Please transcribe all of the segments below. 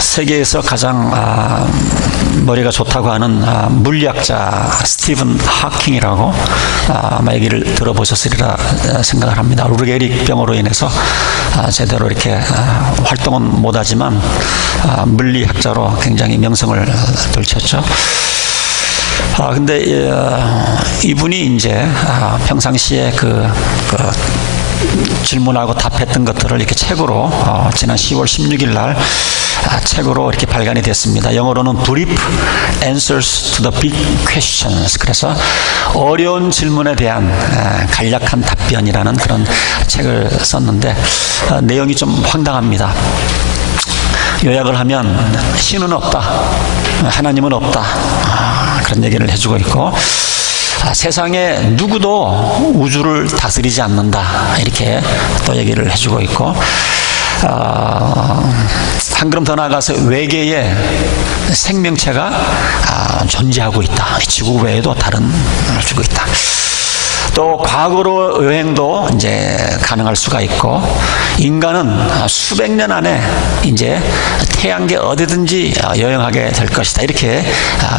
세계에서 가장 머리가 좋다고 하는 물리학자 스티븐 하킹이라고 아마 얘기를 들어보셨으리라 생각을 합니다. 루르 게릭 병으로 인해서 제대로 이렇게 활동은 못하지만 물리학자로 굉장히 명성을 떨쳤죠. 근데 이분이 이제 평상시에 질문하고 답했던 것들을 이렇게 책으로 지난 10월 16일 날 책으로 이렇게 발간이 됐습니다. 영어로는 Brief Answers to the Big Questions. 그래서 어려운 질문에 대한 간략한 답변이라는 그런 책을 썼는데 내용이 좀 황당합니다. 요약을 하면 신은 없다, 하나님은 없다, 그런 얘기를 해주고 있고, 세상에 누구도 우주를 다스리지 않는다, 이렇게 또 얘기를 해주고 있고, 한 걸음 더 나아가서 외계에 생명체가 존재하고 있다. 지구 외에도 다른 주고 있다. 또 과거로 여행도 이제 가능할 수가 있고, 인간은 수백 년 안에 이제 태양계 어디든지 여행하게 될 것이다, 이렇게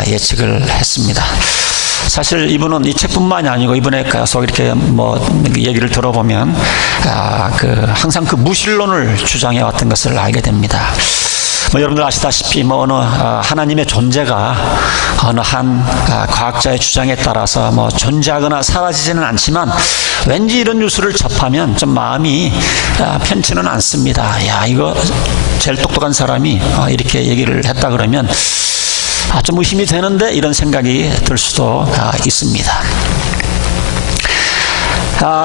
예측을 했습니다. 사실 이분은 이 책뿐만이 아니고 이분의 계속 이렇게 얘기를 들어보면 항상 그 무신론을 주장해 왔던 것을 알게 됩니다. 여러분들 아시다시피 어느 하나님의 존재가 어느 한 과학자의 주장에 따라서 존재하거나 사라지지는 않지만 왠지 이런 뉴스를 접하면 좀 마음이 편치는 않습니다. 야, 이거 제일 똑똑한 사람이 이렇게 얘기를 했다 그러면 좀 의심이 되는데, 이런 생각이 들 수도 있습니다.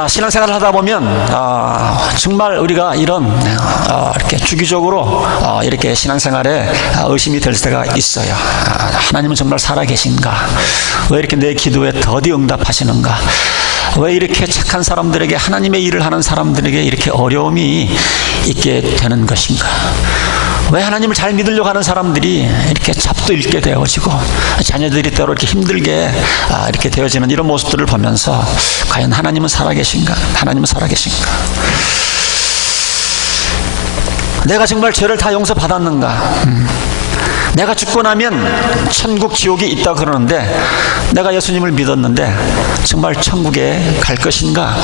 신앙생활을 하다 보면 정말 우리가 이런 이렇게 주기적으로 이렇게 신앙생활에 의심이 될 때가 있어요. 하나님은 정말 살아계신가? 왜 이렇게 내 기도에 더디 응답하시는가? 왜 이렇게 착한 사람들에게, 하나님의 일을 하는 사람들에게 이렇게 어려움이 있게 되는 것인가? 왜 하나님을 잘 믿으려고 하는 사람들이 이렇게 잡도 잃게 되어지고 자녀들이 때로 이렇게 힘들게 이렇게 되어지는 이런 모습들을 보면서 과연 하나님은 살아계신가? 하나님은 살아계신가? 내가 정말 죄를 다 용서받았는가? 내가 죽고 나면 천국, 지옥이 있다고 그러는데 내가 예수님을 믿었는데 정말 천국에 갈 것인가?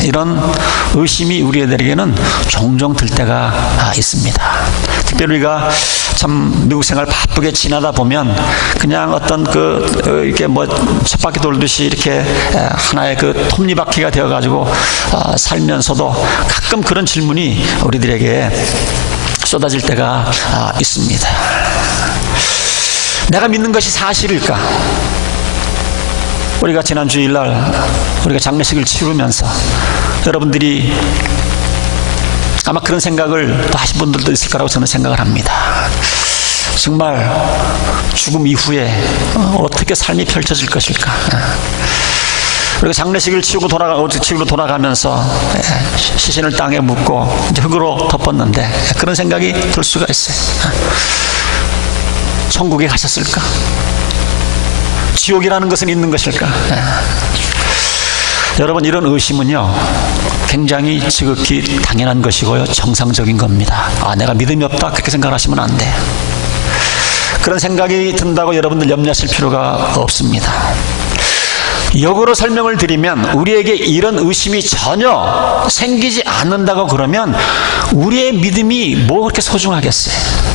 이런 의심이 우리들에게는 종종 들 때가 있습니다. 특별히 우리가 참 미국 생활 바쁘게 지나다 보면 그냥 어떤 이렇게 쳇바퀴 돌듯이 이렇게 하나의 톱니바퀴가 되어가지고 살면서도 가끔 그런 질문이 우리들에게 쏟아질 때가 있습니다. 내가 믿는 것이 사실일까? 우리가 지난 주일날 우리가 장례식을 치르면서 여러분들이 아마 그런 생각을 또 하신 분들도 있을 거라고 저는 생각을 합니다. 정말 죽음 이후에 어떻게 삶이 펼쳐질 것일까? 우리가 장례식을 치르고 돌아가면서 시신을 땅에 묻고 이제 흙으로 덮었는데 그런 생각이 들 수가 있어요. 천국에 가셨을까? 지옥이라는 것은 있는 것일까? 여러분, 이런 의심은요 굉장히 지극히 당연한 것이고요 정상적인 겁니다. 내가 믿음이 없다, 그렇게 생각하시면 안 돼요. 그런 생각이 든다고 여러분들 염려하실 필요가 없습니다. 역으로 설명을 드리면 우리에게 이런 의심이 전혀 생기지 않는다고 그러면 우리의 믿음이 뭐 그렇게 소중하겠어요?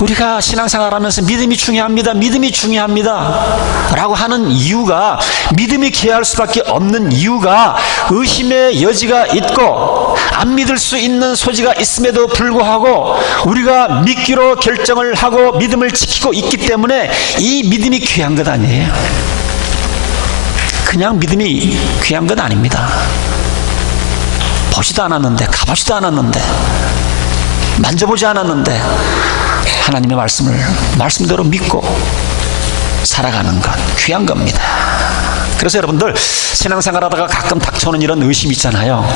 우리가 신앙생활하면서 믿음이 중요합니다, 믿음이 중요합니다 라고 하는 이유가, 믿음이 기여할 수밖에 없는 이유가 의심의 여지가 있고 안 믿을 수 있는 소지가 있음에도 불구하고 우리가 믿기로 결정을 하고 믿음을 지키고 있기 때문에 이 믿음이 귀한 것 아니에요. 그냥 믿음이 귀한 건 아닙니다. 보지도 않았는데, 가보지도 않았는데, 만져보지 않았는데 하나님의 말씀을 말씀대로 믿고 살아가는 것, 귀한 겁니다. 그래서 여러분들 신앙생활하다가 가끔 닥쳐오는 이런 의심이 있잖아요.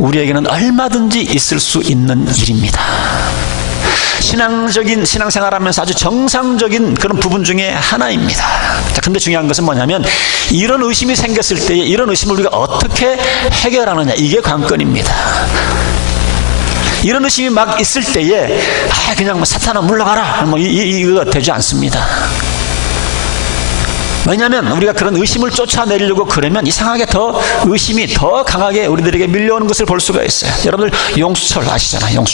우리에게는 얼마든지 있을 수 있는 일입니다. 신앙생활하면서 아주 정상적인 그런 부분 중에 하나입니다. 자, 근데 중요한 것은 뭐냐면 이런 의심이 생겼을 때 이런 의심을 우리가 어떻게 해결하느냐, 이게 관건입니다. 이런 의심이 막 있을 때에 그냥 뭐 사탄아 물러가라 뭐 이거 되지 않습니다. 왜냐하면 우리가 그런 의심을 쫓아내려고 그러면 이상하게 더 의심이 더 강하게 우리들에게 밀려오는 것을 볼 수가 있어요. 여러분들 용수철 아시잖아요.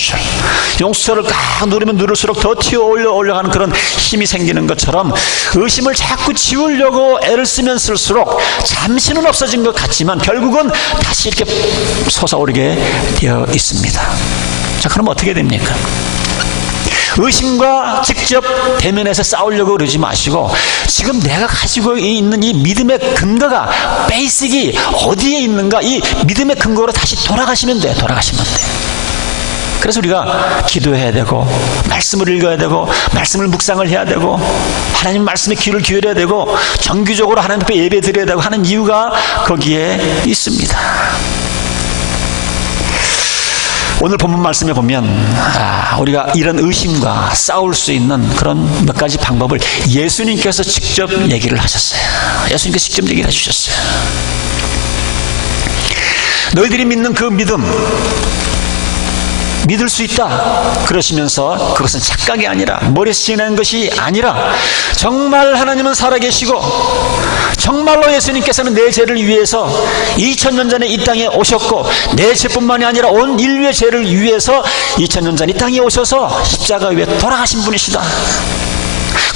용수철을 꽉 누르면 누를수록 더 튀어 올라가는 그런 힘이 생기는 것처럼 의심을 자꾸 지우려고 애를 쓰면 쓸수록 잠시는 없어진 것 같지만 결국은 다시 이렇게 솟아오르게 되어 있습니다. 자, 그럼 어떻게 됩니까? 의심과 직접 대면해서 싸우려고 그러지 마시고 지금 내가 가지고 있는 이 믿음의 근거가 베이직이 어디에 있는가, 이 믿음의 근거로 다시 돌아가시면 돼요. 그래서 우리가 기도해야 되고 말씀을 읽어야 되고 말씀을 묵상을 해야 되고 하나님 말씀에 귀를 기울여야 되고 정기적으로 하나님 앞에 예배 드려야 되고 하는 이유가 거기에 있습니다. 오늘 본문 말씀에 보면 우리가 이런 의심과 싸울 수 있는 그런 몇 가지 방법을 예수님께서 직접 얘기를 하셨어요. 예수님께서 직접 얘기를 해주셨어요. 너희들이 믿는 그 믿음, 믿을 수 있다 그러시면서 그것은 착각이 아니라 머리에서 지어낸 것이 아니라 정말 하나님은 살아계시고 정말로 예수님께서는 내 죄를 위해서 2000년 전에 이 땅에 오셨고 내 죄뿐만이 아니라 온 인류의 죄를 위해서 2000년 전 이 땅에 오셔서 십자가 위에 돌아가신 분이시다.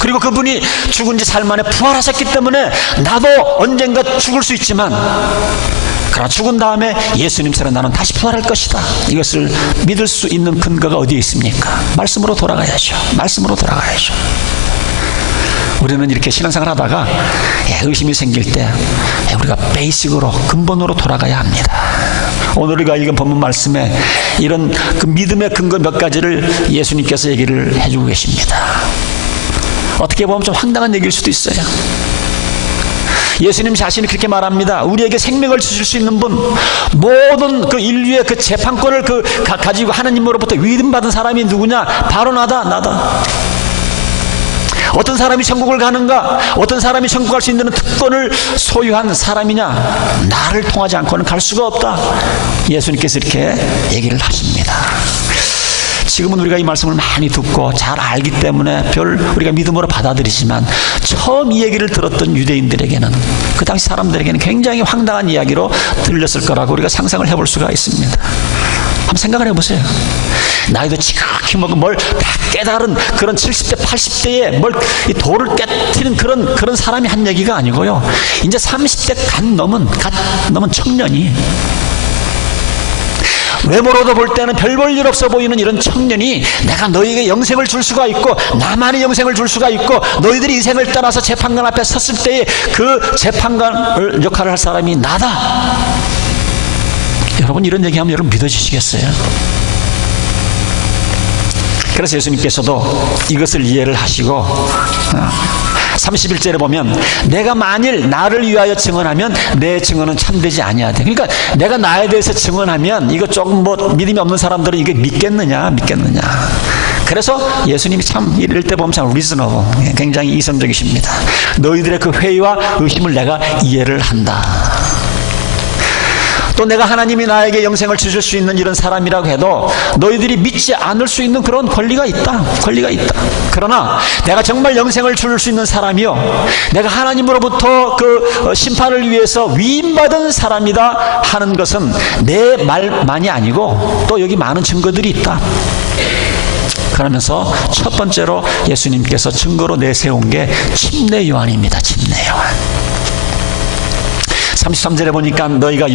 그리고 그분이 죽은 지 사흘 만에 부활하셨기 때문에 나도 언젠가 죽을 수 있지만 그러나 죽은 다음에 예수님처럼 나는 다시 부활할 것이다. 이것을 믿을 수 있는 근거가 어디에 있습니까? 말씀으로 돌아가야죠. 우리는 이렇게 신앙생활 하다가 의심이 생길 때 우리가 베이직으로 근본으로 돌아가야 합니다. 오늘 우리가 읽은 본문 말씀에 이런 그 믿음의 근거 몇 가지를 예수님께서 얘기를 해주고 계십니다. 어떻게 보면 좀 황당한 얘기일 수도 있어요. 예수님 자신이 그렇게 말합니다. 우리에게 생명을 주실 수 있는 분, 모든 그 인류의 그 재판권을 가지고 하나님으로부터 위임받은 사람이 누구냐? 바로 나다. 어떤 사람이 천국을 가는가? 어떤 사람이 천국 갈 수 있는 특권을 소유한 사람이냐? 나를 통하지 않고는 갈 수가 없다. 예수님께서 이렇게 얘기를 하십니다. 지금은 우리가 이 말씀을 많이 듣고 잘 알기 때문에 우리가 믿음으로 받아들이지만 처음 이 얘기를 들었던 유대인들에게는, 그 당시 사람들에게는 굉장히 황당한 이야기로 들렸을 거라고 우리가 상상을 해볼 수가 있습니다. 한번 생각을 해보세요. 나이도 지극히 먹은 뭘 다 깨달은 그런 70대 80대에 뭘 이 돌을 깨트리는 그런 사람이 한 얘기가 아니고요. 이제 30대 갓 넘은 청년이, 외모로도 볼 때는 별 볼 일 없어 보이는 이런 청년이 내가 너희에게 영생을 줄 수가 있고 나만이 영생을 줄 수가 있고 너희들이 이 생을 떠나서 재판관 앞에 섰을 때에 그 재판관 역할을 할 사람이 나다. 여러분, 이런 얘기하면 여러분 믿어지시겠어요? 그래서 예수님께서도 이것을 이해를 하시고 31절에 보면 내가 만일 나를 위하여 증언하면 내 증언은 참되지 아니하되, 그러니까 내가 나에 대해서 증언하면 이거 조금 믿음이 없는 사람들은 이게 믿겠느냐. 그래서 예수님이 참 이럴 때 보면 참 리즈너블, 굉장히 이성적이십니다. 너희들의 그 회의와 의심을 내가 이해를 한다. 또 내가 하나님이 나에게 영생을 주실 수 있는 이런 사람이라고 해도 너희들이 믿지 않을 수 있는 그런 권리가 있다. 그러나 내가 정말 영생을 줄 수 있는 사람이요, 내가 하나님으로부터 그 심판을 위해서 위임받은 사람이다 하는 것은 내 말만이 아니고 또 여기 많은 증거들이 있다. 그러면서 첫 번째로 예수님께서 증거로 내세운 게 침례 요한입니다. 침례 요한. 33절에 보니까 너희가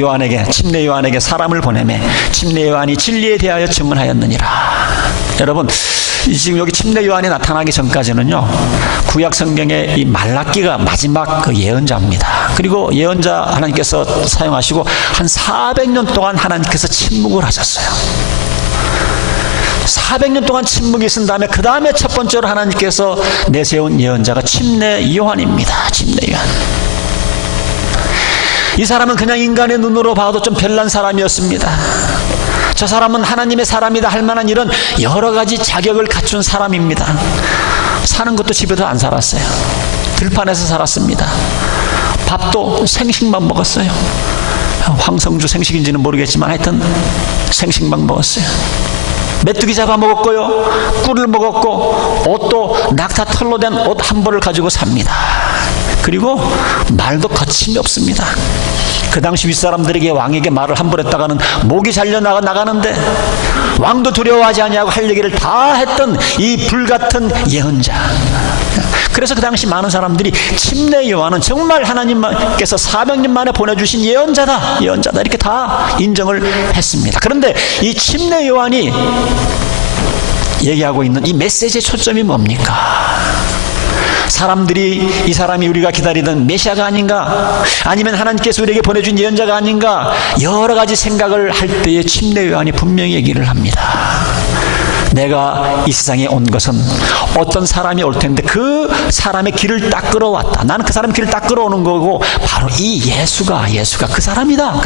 침례 요한에게 사람을 보내매 침례 요한이 진리에 대하여 증언하였느니라. 여러분, 지금 여기 침례 요한이 나타나기 전까지는요, 구약 성경의 이 말라기가 마지막 그 예언자입니다. 그리고 예언자 하나님께서 사용하시고 한 400년 동안 하나님께서 침묵을 하셨어요. 400년 동안 침묵이 있은 다음에 그 다음에 첫 번째로 하나님께서 내세운 예언자가 침례 요한입니다. 침례 요한. 이 사람은 그냥 인간의 눈으로 봐도 좀 별난 사람이었습니다. 저 사람은 하나님의 사람이다 할 만한 이런 여러 가지 자격을 갖춘 사람입니다. 사는 것도 집에서 안 살았어요. 들판에서 살았습니다. 밥도 생식만 먹었어요. 황성주 생식인지는 모르겠지만 하여튼 생식만 먹었어요. 메뚜기 잡아먹었고요, 꿀을 먹었고, 옷도 낙타 털로 된 옷 한 벌을 가지고 삽니다. 그리고 말도 거침이 없습니다. 그 당시 윗사람들에게 왕에게 말을 한 번 했다가는 목이 잘려 나가는데 왕도 두려워하지 아니하고 할 얘기를 다 했던 이 불같은 예언자. 그래서 그 당시 많은 사람들이 침례 요한은 정말 하나님께서 400년 만에 보내주신 예언자다 이렇게 다 인정을 했습니다. 그런데 이 침례 요한이 얘기하고 있는 이 메시지의 초점이 뭡니까? 사람들이 이 사람이 우리가 기다리던 메시아가 아닌가, 아니면 하나님께서 우리에게 보내준 예언자가 아닌가, 여러 가지 생각을 할 때에 침례 요한이 분명히 얘기를 합니다. 내가 이 세상에 온 것은 어떤 사람이 올 텐데 그 사람의 길을 딱 끌어왔다. 나는 그 사람의 길을 딱 끌어오는 거고, 바로 이 예수가 그 사람이다.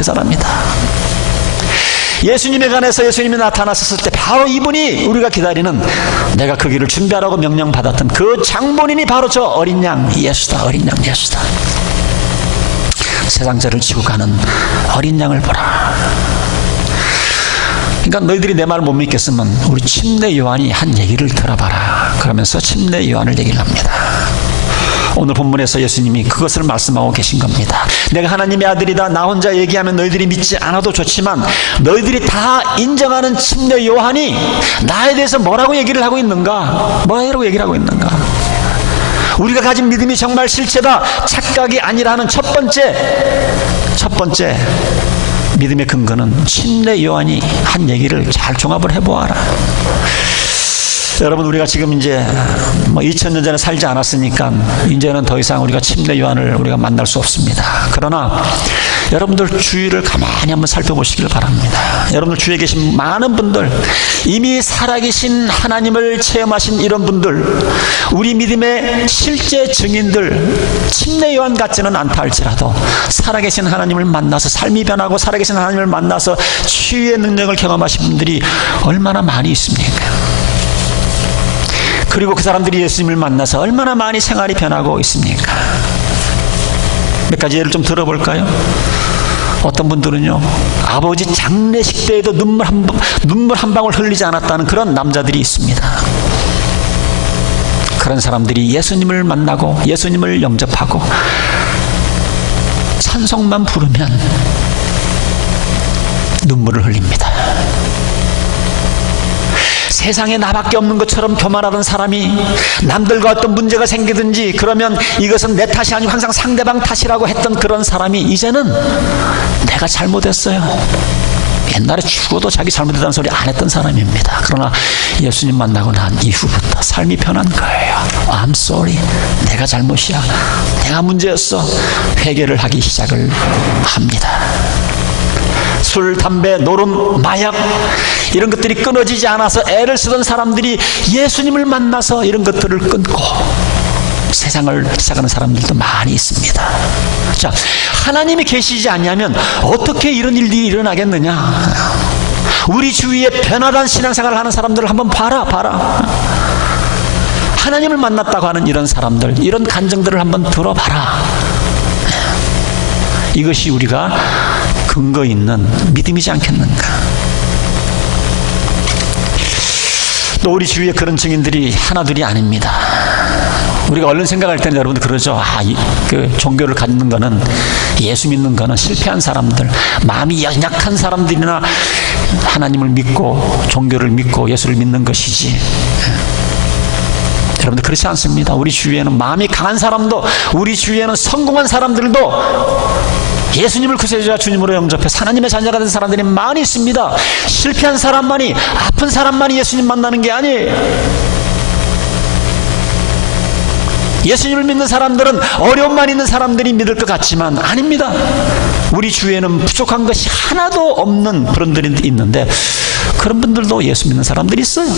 예수님에 관해서 예수님이 나타났었을 때 바로 이분이 우리가 기다리는, 내가 그 길을 준비하라고 명령받았던 그 장본인이 바로 저 어린 양 예수다. 세상 죄를 지고 가는 어린 양을 보라. 그러니까 너희들이 내 말을 못 믿겠으면 우리 침례 요한이 한 얘기를 들어봐라. 그러면서 침례 요한을 얘기를 합니다. 오늘 본문에서 예수님이 그것을 말씀하고 계신 겁니다. 내가 하나님의 아들이다, 나 혼자 얘기하면 너희들이 믿지 않아도 좋지만 너희들이 다 인정하는 침례 요한이 나에 대해서 뭐라고 얘기를 하고 있는가? 우리가 가진 믿음이 정말 실체다, 착각이 아니라는 첫 번째 믿음의 근거는 침례 요한이 한 얘기를 잘 종합을 해보아라. 여러분, 우리가 지금 이제 2000년 전에 살지 않았으니까 이제는 더 이상 우리가 침례 요한을 우리가 만날 수 없습니다. 그러나 여러분들 주위를 가만히 한번 살펴보시길 바랍니다. 여러분들 주위에 계신 많은 분들, 이미 살아계신 하나님을 체험하신 이런 분들, 우리 믿음의 실제 증인들, 침례 요한 같지는 않다 할지라도 살아계신 하나님을 만나서 삶이 변하고 살아계신 하나님을 만나서 치유의 능력을 경험하신 분들이 얼마나 많이 있습니까? 그리고 그 사람들이 예수님을 만나서 얼마나 많이 생활이 변하고 있습니까? 몇 가지 예를 좀 들어볼까요? 어떤 분들은요, 아버지 장례식 때에도 눈물 한 방울 흘리지 않았다는 그런 남자들이 있습니다. 그런 사람들이 예수님을 만나고 예수님을 영접하고 찬송만 부르면 눈물을 흘립니다. 세상에 나밖에 없는 것처럼 교만하던 사람이 남들과 어떤 문제가 생기든지 그러면 이것은 내 탓이 아니고 항상 상대방 탓이라고 했던 그런 사람이 이제는 내가 잘못했어요. 옛날에 죽어도 자기 잘못했다는 소리 안 했던 사람입니다. 그러나 예수님 만나고 난 이후부터 삶이 변한 거예요. I'm sorry. 내가 잘못이야. 내가 문제였어. 회개를 하기 시작을 합니다. 술, 담배, 노름, 마약 이런 것들이 끊어지지 않아서 애를 쓰던 사람들이 예수님을 만나서 이런 것들을 끊고 세상을 시작하는 사람들도 많이 있습니다. 자, 하나님이 계시지 않냐면 어떻게 이런 일들이 일어나겠느냐? 우리 주위에 변화된 신앙생활을 하는 사람들을 한번 봐라. 하나님을 만났다고 하는 이런 사람들, 이런 간증들을 한번 들어봐라. 이것이 우리가 근거 있는 믿음이지 않겠는가? 또 우리 주위에 그런 증인들이 하나둘이 아닙니다. 우리가 얼른 생각할 때는 여러분들 그러죠. 그 종교를 갖는 거는, 예수 믿는 거는 실패한 사람들, 마음이 연약한 사람들이나 하나님을 믿고 종교를 믿고 예수를 믿는 것이지. 여러분들 그렇지 않습니다. 우리 주위에는 마음이 강한 사람도, 우리 주위에는 성공한 사람들도 예수님을 구세주와 주님으로 영접해 하나님의 자녀가 된 사람들이 많이 있습니다. 실패한 사람만이, 아픈 사람만이 예수님 만나는 게 아니에요. 예수님을 믿는 사람들은 어려움만 있는 사람들이 믿을 것 같지만 아닙니다. 우리 주위에는 부족한 것이 하나도 없는 그런 분들이 있는데 그런 분들도 예수 믿는 사람들이 있어요.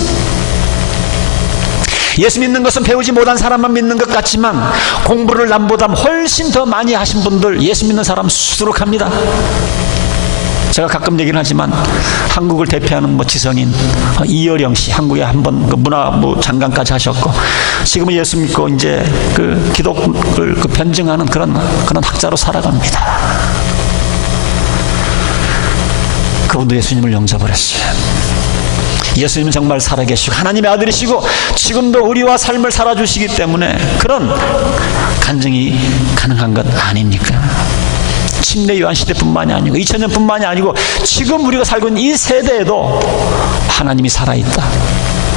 예수 믿는 것은 배우지 못한 사람만 믿는 것 같지만 공부를 남보다 훨씬 더 많이 하신 분들, 예수 믿는 사람 수두룩합니다. 제가 가끔 얘기는 하지만 한국을 대표하는 지성인 이어령 씨, 한국에 한번 문화부 장관까지 하셨고 지금은 예수 믿고 이제 그 기독을 변증하는 그런 학자로 살아갑니다. 그분도 예수님을 영접을 했어요. 예수님은 정말 살아계시고 하나님의 아들이시고 지금도 우리와 삶을 살아주시기 때문에 그런 간증이 가능한 것 아닙니까? 침례 요한 시대뿐만이 아니고 2000년뿐만이 아니고 지금 우리가 살고 있는 이 세대에도 하나님이 살아있다,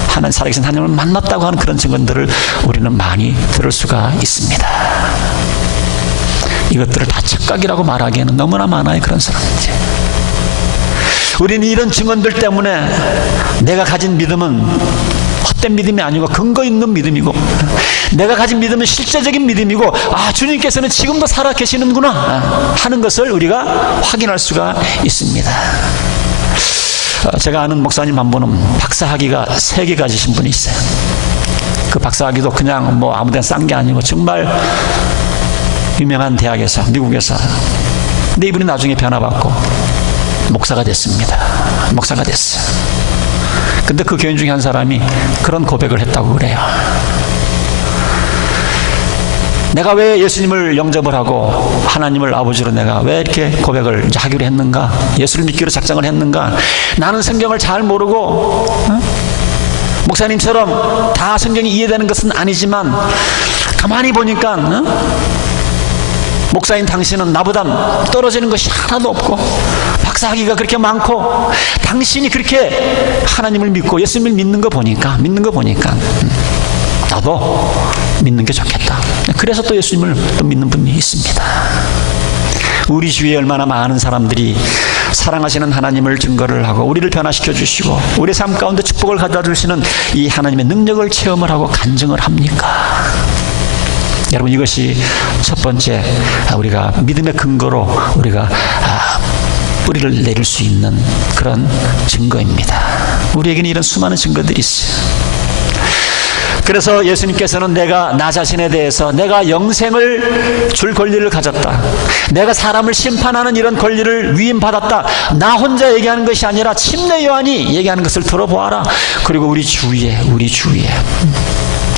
하나님 살아계신 하나님을 만났다고 하는 그런 증언들을 우리는 많이 들을 수가 있습니다. 이것들을 다 착각이라고 말하기에는 너무나 많아요, 그런 사람들이. 우리는 이런 증언들 때문에 내가 가진 믿음은 헛된 믿음이 아니고 근거 있는 믿음이고, 내가 가진 믿음은 실제적인 믿음이고, 주님께서는 지금도 살아 계시는구나 하는 것을 우리가 확인할 수가 있습니다. 제가 아는 목사님 한 분은 박사학위가 3개 가지신 분이 있어요. 그 박사학위도 그냥 뭐 아무 데나 싼 게 아니고 정말 유명한 대학에서, 미국에서. 근데 이분이 나중에 변화받고 목사가 됐습니다. 목사가 됐어요. 근데 그 교인 중에 한 사람이 그런 고백을 했다고 그래요. 내가 왜 예수님을 영접을 하고 하나님을 아버지로 내가 왜 이렇게 고백을 이제 하기로 했는가, 예수를 믿기로 작정을 했는가. 나는 성경을 잘 모르고 목사님처럼 다 성경이 이해되는 것은 아니지만 가만히 보니까 목사인 당신은 나보다 떨어지는 것이 하나도 없고 박사학위가 그렇게 많고 당신이 그렇게 하나님을 믿고 예수님을 믿는 거 보니까 나도 믿는 게 좋겠다. 그래서 또 예수님을 또 믿는 분이 있습니다. 우리 주위에 얼마나 많은 사람들이 사랑하시는 하나님을 증거를 하고 우리를 변화시켜 주시고 우리 삶 가운데 축복을 가져다 주시는 이 하나님의 능력을 체험을 하고 간증을 합니까? 여러분, 이것이 첫 번째 우리가 믿음의 근거로 우리가 뿌리를 내릴 수 있는 그런 증거입니다. 우리에게는 이런 수많은 증거들이 있어요. 그래서 예수님께서는 내가 나 자신에 대해서 내가 영생을 줄 권리를 가졌다, 내가 사람을 심판하는 이런 권리를 위임받았다, 나 혼자 얘기하는 것이 아니라 침례 요한이 얘기하는 것을 들어보아라. 그리고 우리 주위에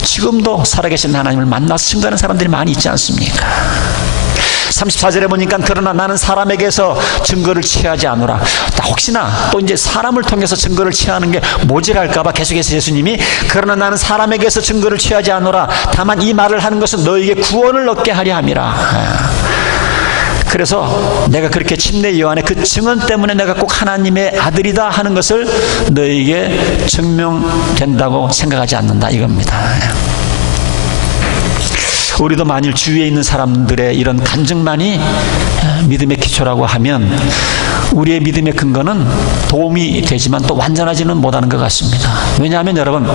지금도 살아계신 하나님을 만나서 증거하는 사람들이 많이 있지 않습니까? 34절에 보니까 그러나 나는 사람에게서 증거를 취하지 않노라. 혹시나 또 이제 사람을 통해서 증거를 취하는 게 모질할까봐 계속해서 예수님이 그러나 나는 사람에게서 증거를 취하지 않노라. 다만 이 말을 하는 것은 너에게 구원을 얻게 하려 함이라. 그래서 내가 그렇게 침례 요한의 그 증언 때문에 내가 꼭 하나님의 아들이다 하는 것을 너에게 증명된다고 생각하지 않는다, 이겁니다. 우리도 만일 주위에 있는 사람들의 이런 간증만이 믿음의 기초라고 하면 우리의 믿음의 근거는 도움이 되지만 또 완전하지는 못하는 것 같습니다. 왜냐하면 여러분,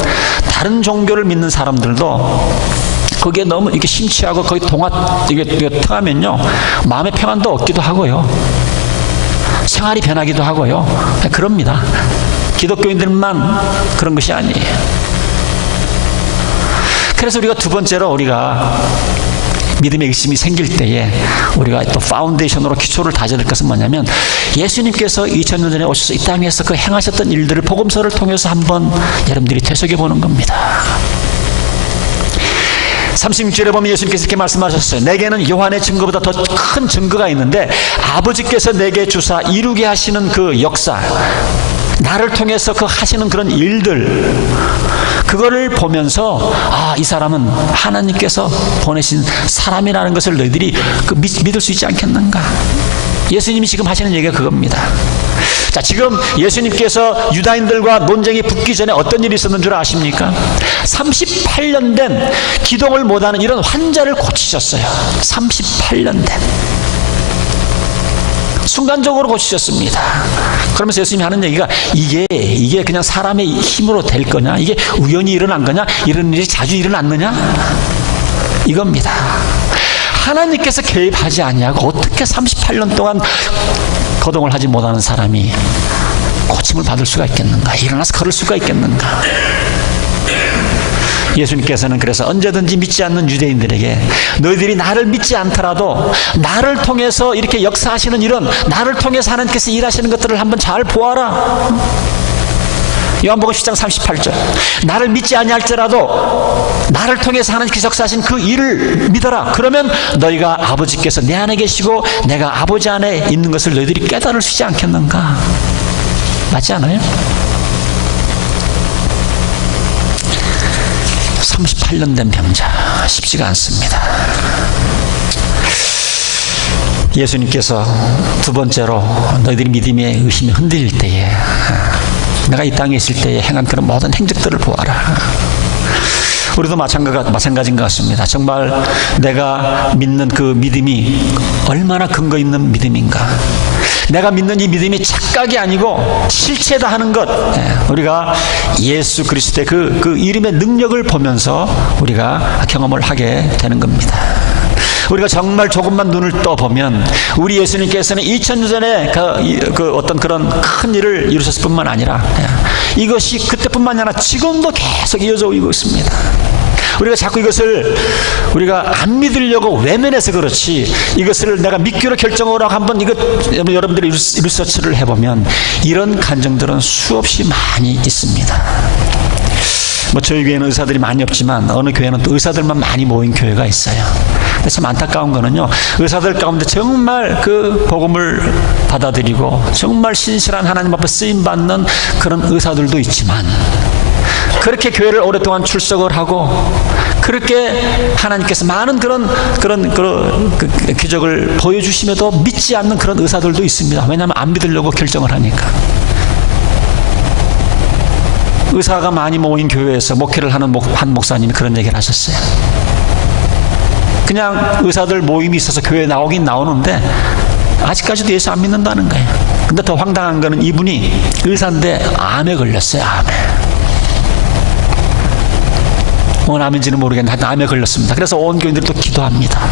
다른 종교를 믿는 사람들도 거기에 너무 이렇게 심취하고 거기 이게 통하면요, 마음의 평안도 얻기도 하고요, 생활이 변하기도 하고요, 그럽니다. 기독교인들만 그런 것이 아니에요. 그래서 우리가 두 번째로 우리가 믿음의 의심이 생길 때에 우리가 또 파운데이션으로 기초를 다져야 될 것은 뭐냐면 예수님께서 2000년 전에 오셔서 이 땅에서 그 행하셨던 일들을 복음서를 통해서 한번 여러분들이 되새겨보는 겁니다. 36절에 보면 예수님께서 이렇게 말씀하셨어요. 내게는 요한의 증거보다 더 큰 증거가 있는데 아버지께서 내게 주사 이루게 하시는 그 역사, 나를 통해서 그 하시는 그런 일들, 그거를 보면서 이 사람은 하나님께서 보내신 사람이라는 것을 너희들이 믿을 수 있지 않겠는가. 예수님이 지금 하시는 얘기가 그겁니다. 자, 지금 예수님께서 유다인들과 논쟁이 붙기 전에 어떤 일이 있었는 줄 아십니까? 38년 된 기동을 못하는 이런 환자를 고치셨어요. 38년 된. 순간적으로 고치셨습니다. 그러면서 예수님이 하는 얘기가 이게 그냥 사람의 힘으로 될 거냐? 이게 우연히 일어난 거냐? 이런 일이 자주 일어났느냐? 이겁니다. 하나님께서 개입하지 아니하고 어떻게 38년 동안 거동을 하지 못하는 사람이 고침을 받을 수가 있겠는가? 일어나서 걸을 수가 있겠는가? 예수님께서는 그래서 언제든지 믿지 않는 유대인들에게 너희들이 나를 믿지 않더라도 나를 통해서 이렇게 역사하시는 이런, 나를 통해서 하나님께서 일하시는 것들을 한번 잘 보아라. 요한복음 10장 38절, 나를 믿지 아니할지라도 나를 통해서 하나님께서 역사하신 그 일을 믿어라. 그러면 너희가 아버지께서 내 안에 계시고 내가 아버지 안에 있는 것을 너희들이 깨달을 수 있지 않겠는가? 맞지 않아요? 38년 된 병자, 쉽지가 않습니다. 예수님께서 두 번째로 너희들이 믿음의 의심이 흔들릴 때에 내가 이 땅에 있을 때에 행한 그런 모든 행적들을 보아라. 우리도 마찬가지인 것 같습니다. 정말 내가 믿는 그 믿음이 얼마나 근거 있는 믿음인가. 내가 믿는 이 믿음이 착각이 아니고 실체다 하는 것, 우리가 예수 그리스도의 그 이름의 능력을 보면서 우리가 경험을 하게 되는 겁니다. 우리가 정말 조금만 눈을 떠보면 우리 예수님께서는 2000년 전에 그 어떤 그런 큰 일을 이루셨을 뿐만 아니라 이것이 그때뿐만이 아니라 지금도 계속 이어져 오고 있습니다. 우리가 자꾸 이것을 우리가 안 믿으려고 외면해서 그렇지, 이것을 내가 믿기로 결정을 하고 한번 여러분들이 리서치를 해보면 이런 간증들은 수없이 많이 있습니다. 저희 교회는 의사들이 많이 없지만 어느 교회는 또 의사들만 많이 모인 교회가 있어요. 근데 참 안타까운 거는요, 의사들 가운데 정말 그 복음을 받아들이고 정말 신실한 하나님 앞에 쓰임받는 그런 의사들도 있지만, 그렇게 교회를 오랫동안 출석을 하고 그렇게 하나님께서 많은 그런 기적을 보여주심에도 믿지 않는 그런 의사들도 있습니다. 왜냐하면 안 믿으려고 결정을 하니까. 의사가 많이 모인 교회에서 목회를 하는 한 목사님이 그런 얘기를 하셨어요. 그냥 의사들 모임이 있어서 교회에 나오긴 나오는데 아직까지도 예수 안 믿는다는 거예요. 근데 더 황당한 거는 이분이 의사인데 암에 걸렸어요. 뭔 암인지는 모르겠는데 암에 걸렸습니다. 그래서 온 교인들이 또 기도합니다.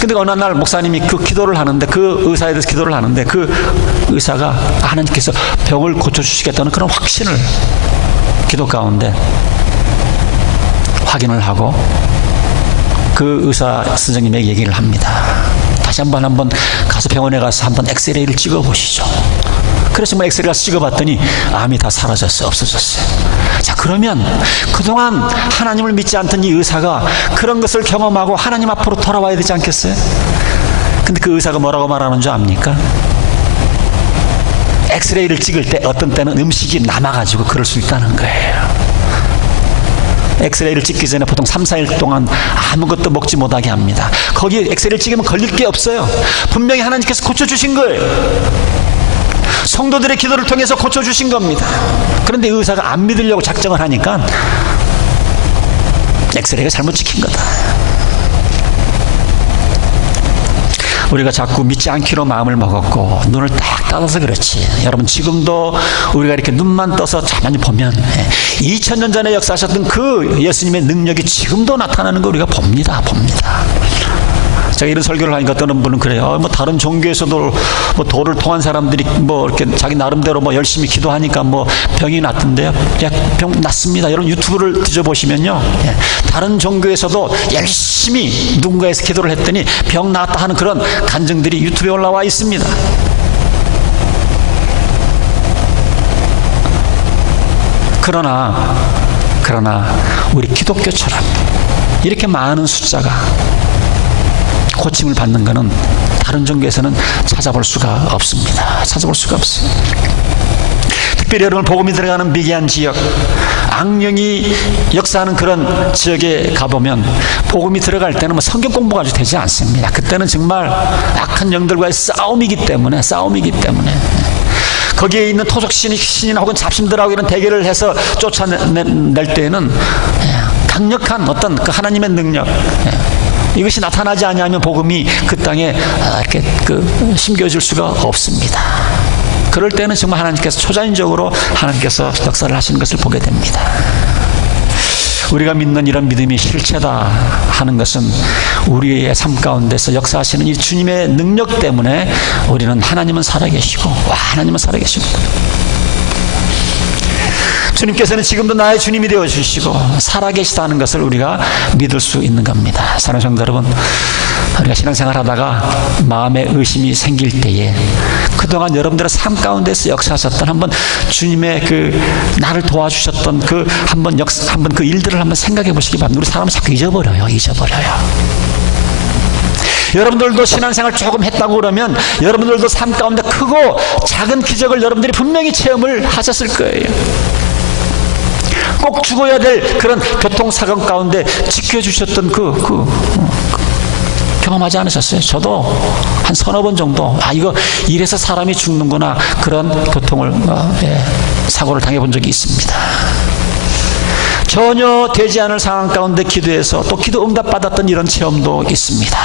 근데 어느 날 목사님이 그 기도를 하는데, 그 의사에 대해서 기도를 하는데, 그 의사가 하나님께서 병을 고쳐주시겠다는 그런 확신을 기도 가운데 확인을 하고 그 의사 선생님에게 얘기를 합니다. 다시 한번 가서 병원에 가서 한번 엑스레이를 찍어보시죠. 그래서 뭐 엑스레이를 찍어봤더니 암이 다 사라졌어요. 없어졌어요. 자, 그러면 그동안 하나님을 믿지 않던 이 의사가 그런 것을 경험하고 하나님 앞으로 돌아와야 되지 않겠어요? 근데 그 의사가 뭐라고 말하는 줄 압니까? 엑스레이를 찍을 때 어떤 때는 음식이 남아가지고 그럴 수 있다는 거예요. 엑스레이를 찍기 전에 보통 3, 4일 동안 아무것도 먹지 못하게 합니다. 거기에 엑스레이를 찍으면 걸릴 게 없어요. 분명히 하나님께서 고쳐주신 거예요. 성도들의 기도를 통해서 고쳐주신 겁니다. 그런데 의사가 안 믿으려고 작정을 하니까 엑스레이가 잘못 찍힌 거다. 우리가 자꾸 믿지 않기로 마음을 먹었고 눈을 딱 닫아서 그렇지. 여러분, 지금도 우리가 이렇게 눈만 떠서 가만히 보면 2000년 전에 역사하셨던 그 예수님의 능력이 지금도 나타나는 거 우리가 봅니다. 제가 이런 설교를 하니까 어떤 분은 그래요. 뭐 다른 종교에서도 뭐 도를 통한 사람들이 뭐 이렇게 자기 나름대로 뭐 열심히 기도하니까 뭐 병이 낫던데요. 병 낫습니다. 이런 유튜브를 뒤져보시면요, 다른 종교에서도 열심히 누군가에서 기도를 했더니 병 낫다 하는 그런 간증들이 유튜브에 올라와 있습니다. 그러나 우리 기독교처럼 이렇게 많은 숫자가 고침을 받는 것은 다른 종교에서는 찾아볼 수가 없습니다. 특별히 여러분, 복음이 들어가는 미개한 지역, 악령이 역사하는 그런 지역에 가보면 복음이 들어갈 때는 뭐 성경 공부가 아주 되지 않습니다. 그때는 정말 악한 영들과의 싸움이기 때문에 거기에 있는 토속신이나 혹은 잡신들하고 이런 대결을 해서 쫓아낼 때에는 강력한 어떤 그 하나님의 능력, 이것이 나타나지 않으면 복음이 그 땅에 이렇게 심겨질 수가 없습니다. 그럴 때는 정말 하나님께서 초자연적으로 하나님께서 역사를 하시는 것을 보게 됩니다. 우리가 믿는 이런 믿음이 실체다 하는 것은 우리의 삶 가운데서 역사하시는 이 주님의 능력 때문에 우리는 하나님은 살아계시고, 하나님은 살아계시고, 주님께서는 지금도 나의 주님이 되어주시고 살아계시다는 것을 우리가 믿을 수 있는 겁니다. 사랑하는 성도 여러분, 우리가 신앙생활 하다가 마음에 의심이 생길 때에 그동안 여러분들의 삶 가운데서 역사하셨던 한번 주님의 나를 도와주셨던 한번 그 일들을 한번 생각해 보시기 바랍니다. 우리 사람은 자꾸 잊어버려요. 여러분들도 신앙생활 조금 했다고 그러면 여러분들도 삶 가운데 크고 작은 기적을 여러분들이 분명히 체험을 하셨을 거예요. 꼭 죽어야 될 그런 교통사고 가운데 지켜주셨던 경험하지 않으셨어요? 저도 한 서너 번 정도 이거 이래서 사람이 죽는구나 그런 사고를 당해본 적이 있습니다. 전혀 되지 않을 상황 가운데 기도해서 또 기도 응답받았던 이런 체험도 있습니다.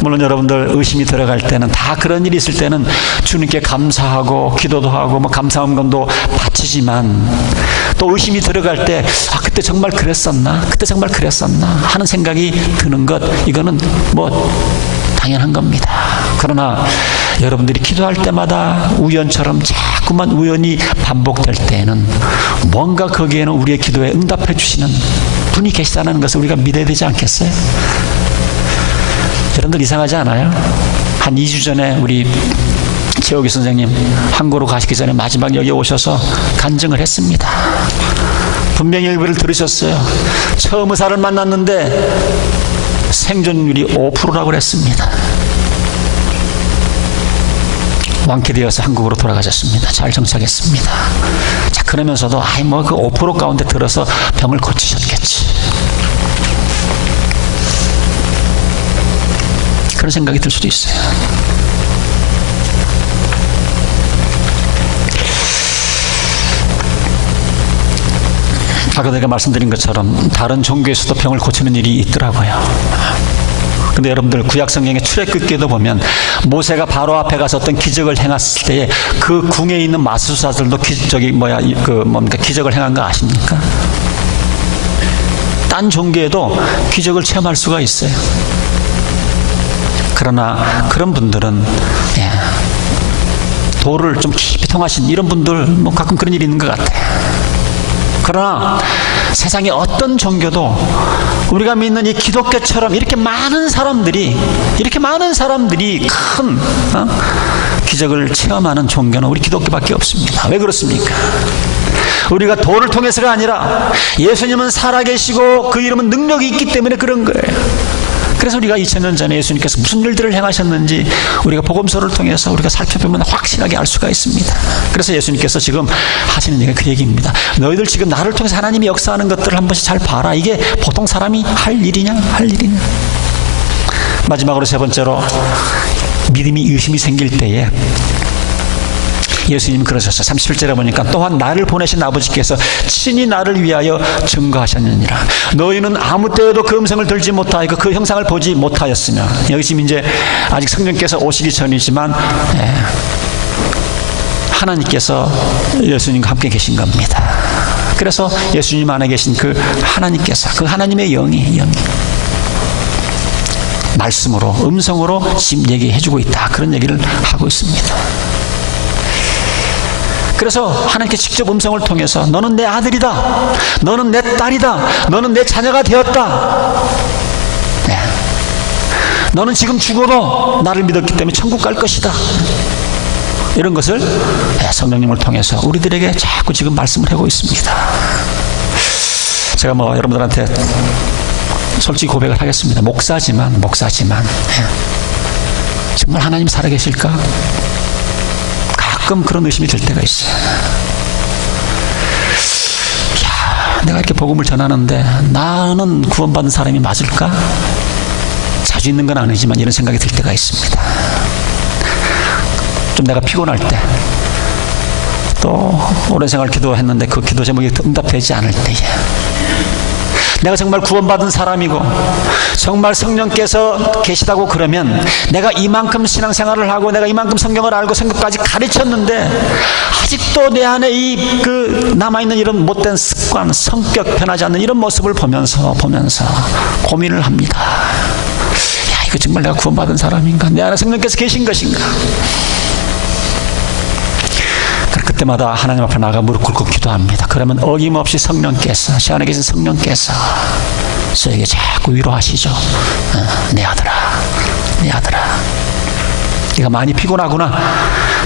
물론 여러분들 의심이 들어갈 때는 다 그런 일이 있을 때는 주님께 감사하고 기도도 하고 감사함도 바치지만 또 의심이 들어갈 때 그때 정말 그랬었나 하는 생각이 드는 것 이거는 당연한 겁니다. 그러나 여러분들이 기도할 때마다 우연처럼 자꾸만 우연이 반복될 때에는 뭔가 거기에는 우리의 기도에 응답해 주시는 분이 계시다는 것을 우리가 믿어야 되지 않겠어요? 여러분들 이상하지 않아요? 한 2주 전에 우리 최호기 선생님 한국으로 가시기 전에 마지막 여기 오셔서 간증을 했습니다. 분명히 일부를 들으셨어요. 처음 의사를 만났는데 생존율이 5%라고 그랬습니다. 완쾌되어서 한국으로 돌아가셨습니다. 잘 정착했습니다. 자, 그러면서도 그 5% 가운데 들어서 병을 고치셨겠지. 그런 생각이 들 수도 있어요. 아까 내가 말씀드린 것처럼 다른 종교에서도 병을 고치는 일이 있더라고요. 근데 여러분들 구약성경의 출애굽기도 보면 모세가 바로 앞에 가서 어떤 기적을 행했을 때에 그 궁에 있는 마술사들도 기적을 행한 거 아십니까? 딴 종교에도 기적을 체험할 수가 있어요. 그러나 그런 분들은 도를 좀 깊이 통하신 이런 분들 가끔 그런 일이 있는 것 같아요. 그러나 세상의 어떤 종교도 우리가 믿는 이 기독교처럼 이렇게 많은 사람들이 큰 기적을 체험하는 종교는 우리 기독교밖에 없습니다. 왜 그렇습니까? 우리가 도를 통해서가 아니라 예수님은 살아계시고 그 이름은 능력이 있기 때문에 그런 거예요. 그래서 우리가 2000년 전에 예수님께서 무슨 일들을 행하셨는지 우리가 복음서를 통해서 우리가 살펴보면 확실하게 알 수가 있습니다. 그래서 예수님께서 지금 하시는 얘기가 그 얘기입니다. 너희들 지금 나를 통해서 하나님이 역사하는 것들을 한 번씩 잘 봐라. 이게 보통 사람이 할 일이냐? 마지막으로 세 번째로 믿음이 의심이 생길 때에 예수님 그러셨어요. 37절에 보니까 또한 나를 보내신 아버지께서 친히 나를 위하여 증거하셨느니라. 너희는 아무 때에도 그 음성을 들지 못하고 그 형상을 보지 못하였으며, 여기 지금 이제 아직 성령께서 오시기 전이지만 하나님께서 예수님과 함께 계신 겁니다. 그래서 예수님 안에 계신 그 하나님께서, 그 하나님의 영이 말씀으로, 음성으로 지금 얘기해주고 있다. 그런 얘기를 하고 있습니다. 그래서 하나님께 직접 음성을 통해서 너는 내 아들이다, 너는 내 딸이다, 너는 내 자녀가 되었다, 너는 지금 죽어도 나를 믿었기 때문에 천국 갈 것이다, 이런 것을 성령님을 통해서 우리들에게 자꾸 지금 말씀을 하고 있습니다. 제가 여러분들한테 솔직히 고백을 하겠습니다. 목사지만 정말 하나님 살아계실까? 가끔 그런 의심이 들 때가 있어요. 내가 이렇게 복음을 전하는데 나는 구원받은 사람이 맞을까? 자주 있는 건 아니지만 이런 생각이 들 때가 있습니다. 좀 내가 피곤할 때, 또 오랜 생활 기도했는데 그 기도 제목이 응답되지 않을 때에, 내가 정말 구원받은 사람이고 정말 성령께서 계시다고 그러면 내가 이만큼 신앙생활을 하고 내가 이만큼 성경을 알고 성경까지 가르쳤는데 아직도 내 안에 남아있는 이런 못된 습관, 성격, 변하지 않는 이런 모습을 보면서 고민을 합니다. 이거 정말 내가 구원받은 사람인가? 내 안에 성령께서 계신 것인가? 그때마다 하나님 앞에 나가 무릎 꿇고 기도합니다. 그러면 어김없이 성령께서, 시 안에 계신 성령께서 저에게 자꾸 위로하시죠. 내 아들아, 네가 많이 피곤하구나.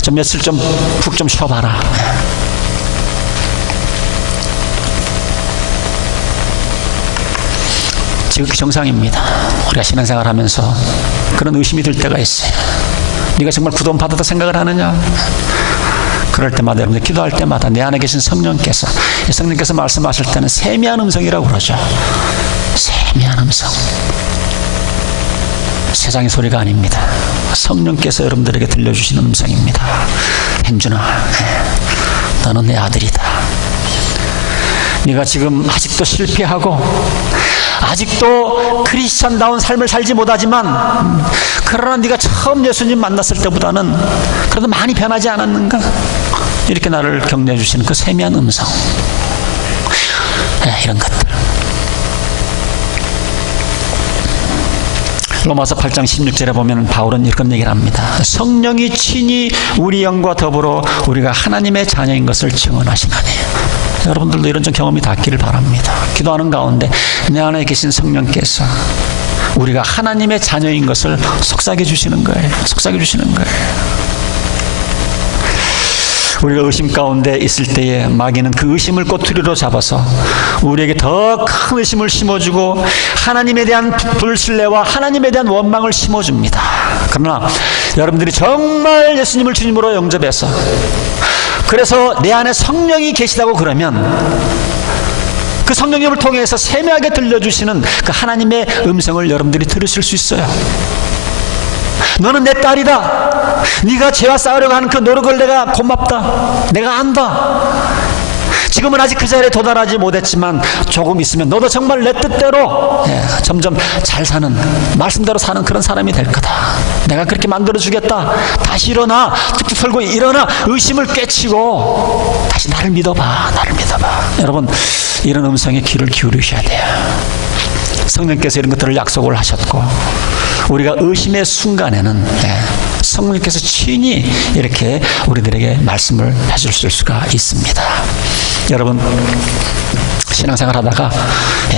좀 며칠 푹 좀 쉬어봐라. 지극히 정상입니다. 우리가 신앙생활 하면서 그런 의심이 들 때가 있어요. 네가 정말 구원받았다 생각을 하느냐? 그럴 때마다 여러분들 기도할 때마다 내 안에 계신 성령께서 말씀하실 때는 세미한 음성이라고 그러죠. 세미한 음성. 세상의 소리가 아닙니다. 성령께서 여러분들에게 들려주시는 음성입니다. 행준아, 너는 내 아들이다. 네가 지금 아직도 실패하고 아직도 크리스찬다운 삶을 살지 못하지만 그러나 네가 처음 예수님 만났을 때보다는 그래도 많이 변하지 않았는가? 이렇게 나를 격려해 주시는 그 세미한 음성, 이런 것들. 로마서 8장 16절에 보면 바울은 이런 얘기를 합니다. 성령이 친히 우리 영과 더불어 우리가 하나님의 자녀인 것을 증언하시나니. 여러분들도 이런 좀 경험이 닿기를 바랍니다. 기도하는 가운데 내 안에 계신 성령께서 우리가 하나님의 자녀인 것을 속삭여 주시는 거예요. 속삭여 주시는 거예요. 우리가 의심 가운데 있을 때에 마귀는 그 의심을 꼬투리로 잡아서 우리에게 더 큰 의심을 심어주고 하나님에 대한 불신뢰와 하나님에 대한 원망을 심어줍니다. 그러나 여러분들이 정말 예수님을 주님으로 영접해서 그래서 내 안에 성령이 계시다고 그러면 그 성령님을 통해서 세미하게 들려주시는 그 하나님의 음성을 여러분들이 들으실 수 있어요. 너는 내 딸이다. 네가 죄와 싸우려고 하는 그 노력을 내가 고맙다. 내가 안다. 지금은 아직 그 자리에 도달하지 못했지만 조금 있으면 너도 정말 내 뜻대로 점점 잘 사는, 말씀대로 사는 그런 사람이 될 거다. 내가 그렇게 만들어주겠다. 다시 일어나. 툭툭 털고 일어나. 의심을 깨치고 다시 나를 믿어봐. 나를 믿어봐. 여러분, 이런 음성에 귀를 기울이셔야 돼요. 성령께서 이런 것들을 약속을 하셨고 우리가 의심의 순간에는 성령께서 친히 이렇게 우리들에게 말씀을 해줄 수가 있습니다. 여러분, 신앙생활 하다가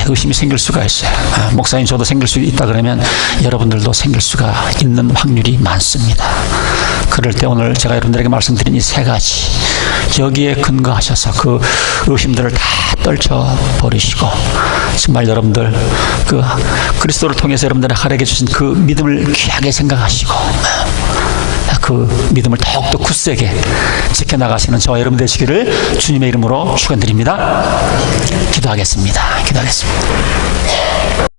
의심이 생길 수가 있어요. 목사님 저도 생길 수 있다 그러면 여러분들도 생길 수가 있는 확률이 많습니다. 그럴 때 오늘 제가 여러분들에게 말씀드린 이 세 가지, 여기에 근거하셔서 그 의심들을 다 떨쳐버리시고 정말 여러분들 그 그리스도를 통해서 여러분들에게 하게 주신 그 믿음을 귀하게 생각하시고 그 믿음을 더욱더 굳세게 지켜나가시는 저와 여러분 되시기를 주님의 이름으로 축원드립니다. 기도하겠습니다. 기도하겠습니다.